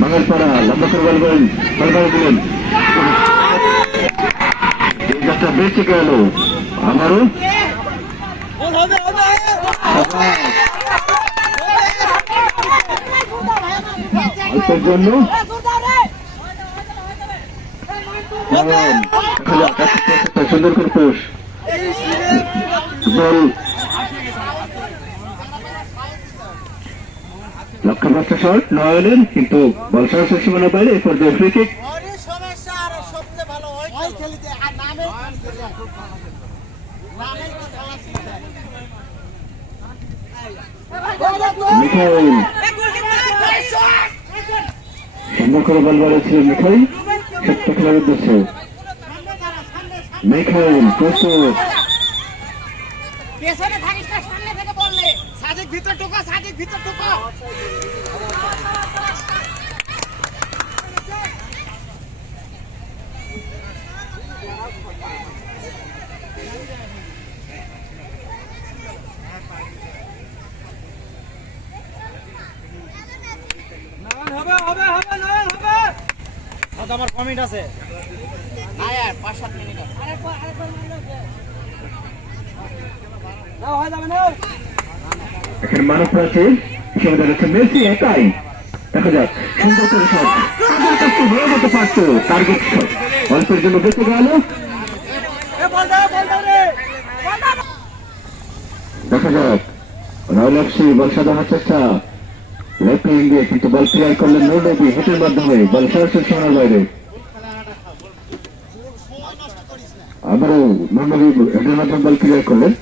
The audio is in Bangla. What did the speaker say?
বাঙালপাড়া লম্বা করে বলবেন দিলেন একটা বেঁচে গেল আমারও অল্পের জন্য সুন্দর করে পোষ বল লক্ষ্যভ্রষ্ট শট নয়নের, কিন্তু বল সরাসরি সীমানার বাইরে এরপর দিয়ে ফ্রি কিক। মিখাইল সুন্দর করে বল বাড়িয়েছিলেন মিখাইল সত্য খেলার উদ্দেশ্যে। মিখাইল প্রস্তুত, ভিতর ঢোকা, সাদিক ভিতর ঢোকা। আমার কমেন্ট আছে আর 5-7 মিনিট এখানে মানব আছে হিসেবে দেখাচ্ছে মেসি একাই। দেখা যাক সুন্দর করে শট তাদের কাছে হয়ে যেতে পারতো, টার্গেট শট অল্পের জন্য বেঁচে গেল। দেখা যাক রয়্যাল এফসি বল সাজানোর চেষ্টা লেফট উইং দিয়ে, কিন্তু বল ক্লিয়ার করলেন নূর নবী হেঁটের মাধ্যমে, বল সরাসরি সীমানার বাইরে। আবারও নূর নবী হেঁটের মাধ্যমে বল ক্লিয়ার করলেন।